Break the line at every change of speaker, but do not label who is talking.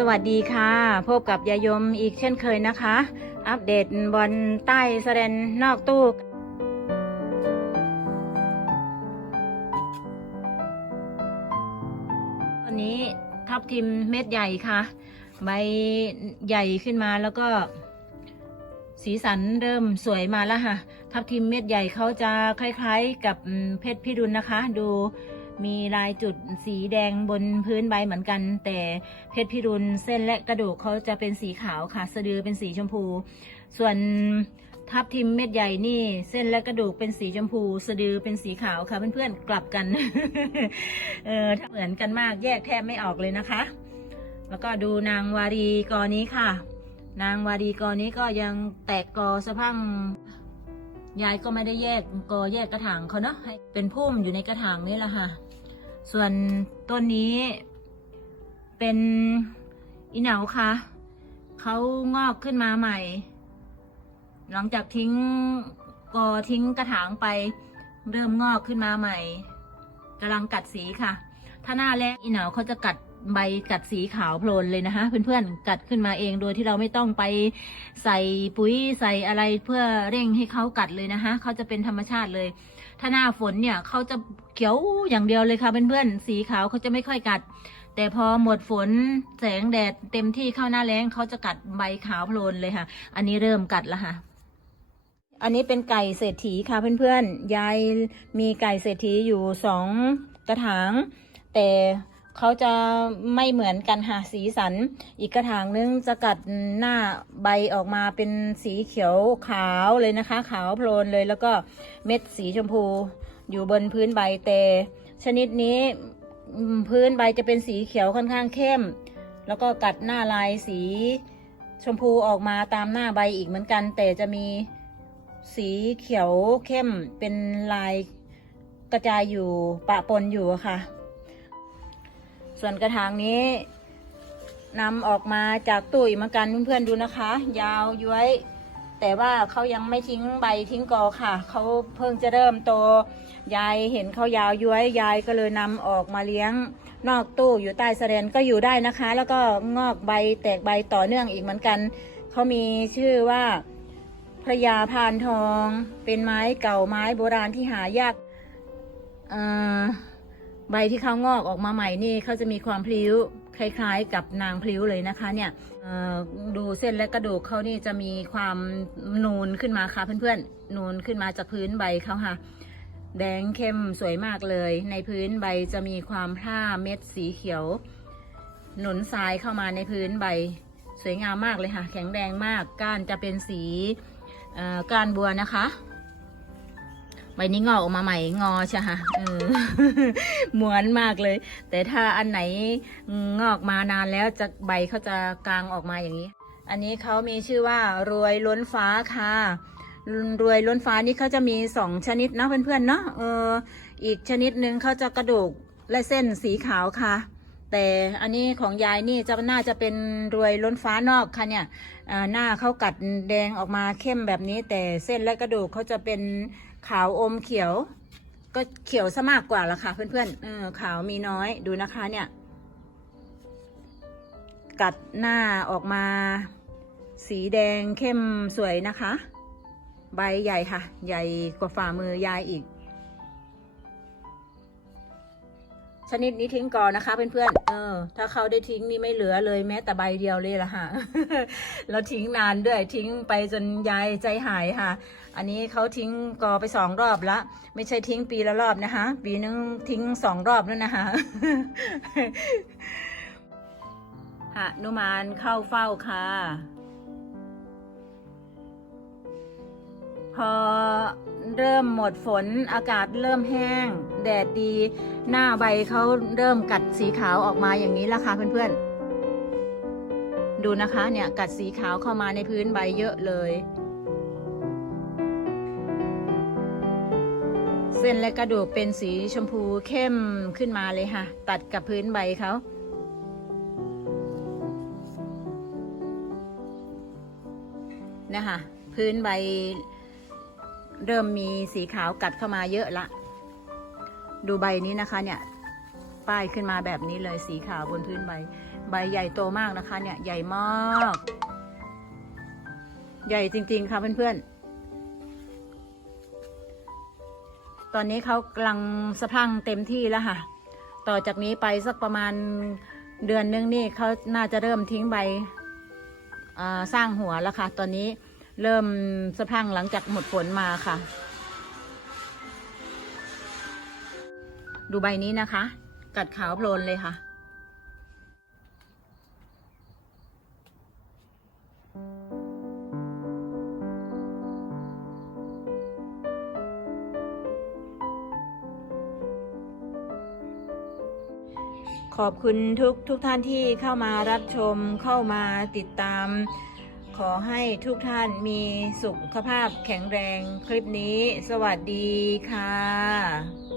สวัสดีค่ะ พบกับยายมอีกเช่นเคยนะคะ อัปเดตบอลใต้แสดนนอกตู้ ตอนนี้ทับทิมเม็ดใหญ่ค่ะ ใบใหญ่ขึ้นมาแล้วก็ สีสันเริ่มสวยมาแล้วค่ะ ทับทิมเม็ดใหญ่เขาจะคล้ายๆ กับเพชรพิรุณนะคะ ดู มีลายจุดสีแดงบนพื้นใบเหมือนกัน แต่เพชรพิรุณเส้นและกระดูกเขาจะเป็นสีขาวค่ะ สะดือเป็นสีชมพู ส่วนทับทิมเม็ดใหญ่นี่ เส้นและกระดูกเป็นสีชมพู สะดือเป็นสีขาวค่ะเพื่อนๆกลับกัน เออถ้าเหมือนกันมากแยกแทบไม่ออกเลยนะคะ แล้วก็ดูนางวารีกอนี้ค่ะ นางวารีกอนี้ก็ยังแตกกอสะพังยายก็ไม่ได้แยกกอแยกกระถางเขาเนาะให้เป็นพุ่มอยู่ในกระถางนี่แหละค่ะ ส่วนต้นนี้เป็นอีเหนาค่ะเขางอกขึ้นมาใหม่ หลังจากทิ้งกอทิ้งกระถางไป เริ่มงอกขึ้นมาใหม่กำลังกัดสีค่ะ ถ้าหน้าแรกอีเหนาเขาจะกัดใบกัดสีขาวโพลนเลยนะคะเพื่อนๆกัดขึ้นมาเองโดยที่เราไม่ต้องไปใส่ปุ๋ยใส่อะไรเพื่อเร่งให้เขากัดเลยนะคะเขาจะเป็นธรรมชาติเลย ถ้าหน้าฝนเนี่ยเขาจะเขียวอย่างเดียวเลยค่ะเพื่อนๆสีขาวเขาจะไม่ค่อยกัด แต่พอหมดฝนแสงแดดเต็มที่เข้าหน้าแล้งเขาจะกัดใบขาวโพลนเลยค่ะ อันนี้เริ่มกัดแล้วค่ะอันนี้เป็นไก่เศรษฐีค่ะเพื่อนๆ ยายมีไก่เศรษฐีอยู่สองกระถาง แต่ เขาจะไม่เหมือนกันค่ะสีสัน อีกกระถางนึงจะกัดหน้าใบออกมาเป็นสีเขียวขาวเลยนะคะ ขาวโพลนเลยแล้วก็เม็ดสีชมพูอยู่บนพื้นใบแต่ชนิดนี้พื้นใบจะเป็นสีเขียวค่อนข้างเข้ม แล้วก็กัดหน้าลายสีชมพูออกมาตามหน้าใบอีกเหมือนกัน แต่จะมีสีเขียวเข้มเป็นลายกระจายอยู่ปะปนอยู่ค่ะ ส่วนกระถางนี้นำออกมาจากตู้อีกเหมือนกันเพื่อนๆดูนะคะ ยาวย้วย แต่ว่าเขายังไม่ทิ้งใบทิ้งกอค่ะเขาเพิ่งจะเริ่มโตยายเห็นเขายาวย้วยยายก็เลยนำออกมาเลี้ยงนอกตู้อยู่ใต้แสดนก็อยู่ได้นะคะ แล้วก็งอกใบแตกใบต่อเนื่องอีกเหมือนกันเขามีชื่อว่าพระยาพานทอง เป็นไม้เก่าไม้โบราณที่หายากอ่อ ใบที่เขางอกออกมาใหม่นี่เขาจะมีความพลิ้วคล้ายๆ กับนางพลิ้วเลยนะคะเนี่ยดูเส้นและกระดูกเขานี่จะมีความนูนขึ้นมาค่ะเพื่อนๆนูนขึ้นมาจากพื้นใบเขาค่ะ แดงเข้มสวยมากเลย ในพื้นใบจะมีความพร่าเม็ดสีเขียว หนุนทรายเข้ามาในพื้นใบ สวยงามมากเลยค่ะ แข็งแรงมากก้านจะเป็นสีก้านบัวนะคะ ใบนี้งอกออกมาใหม่งอใช่ค่ะเออเหมือนมากเลย แต่ถ้าอันไหนงอกมานานแล้วจะใบเขาจะกลางออกมาอย่างนี้ อันนี้เขามีชื่อว่ารวยล้นฟ้าค่ะ รวยล้นฟ้านี่เขาจะมีสองชนิดนะเพื่อนๆเนาะเอออีกชนิดหนึ่งเขาจะกระดูกและเส้นสีขาวค่ะแต่อันนี้ของยายนี่จะน่าจะเป็นรวยล้นฟ้านอกค่ะเนี่ยหน้าเขากัดแดงออกมาเข้มแบบนี้ แต่เส้นและกระดูกเขาจะเป็น ขาวอมเขียว ก็เขียวซะมากกว่าละค่ะ เพื่อนๆเออขาวมีน้อยดูนะคะเนี่ย กัดหน้าออกมา สีแดงเข้มสวยนะคะ ใบใหญ่ค่ะ ใหญ่กว่าฝ่ามือยายอีก ชนิดนี้ทิ้งก่อนนะคะเพื่อนๆ เออ ถ้าเขาได้ทิ้งนี่ไม่เหลือเลยแม้แต่ใบเดียวเลยละค่ะ แล้วทิ้งนานด้วยทิ้งไปจนยายใจหายค่ะ อันนี้เขาทิ้งกอไปสองรอบละ ไม่ใช่ทิ้งปีละรอบนะคะ ปีนึงทิ้งสองรอบแล้วนะคะหนุมานเข้าเฝ้าค่ะ พอเริ่มหมดฝนอากาศเริ่มแห้ง แดดดี หน้าใบเขาเริ่มกัดสีขาวออกมาอย่างนี้ละค่ะเพื่อนๆ ดูนะคะเนี่ยกัดสีขาวเข้ามาในพื้นใบเยอะเลย เส้นและกระดูกเป็นสีชมพูเข้มขึ้นมาเลยค่ะ ตัดกับพื้นใบเขานะคะพื้นใบ เริ่มมีสีขาวกัดเข้ามาเยอะละ ดูใบนี้นะคะเนี่ย ป้ายขึ้นมาแบบนี้เลยสีขาวบนพื้นใบ ใบใหญ่โตมากนะคะ เนี่ยใหญ่มาก ใหญ่จริงๆค่ะเพื่อนๆ ตอนนี้เขากำลังสะพังเต็มที่แล้วค่ะ ต่อจากนี้ไปสักประมาณเดือนนึงนี่เขาน่าจะเริ่มทิ้งใบสร้างหัวแล้วค่ะ ตอนนี้ เริ่มสะพังหลังจากหมดฝนมาค่ะ ดูใบนี้นะคะ กัดขาวโพลนเลยค่ะ ขอบคุณทุกทุกท่านที่เข้ามารับชมเข้ามาติดตาม ขอให้ทุกท่านมีสุขภาพแข็งแรงคลิปนี้ สวัสดีค่ะ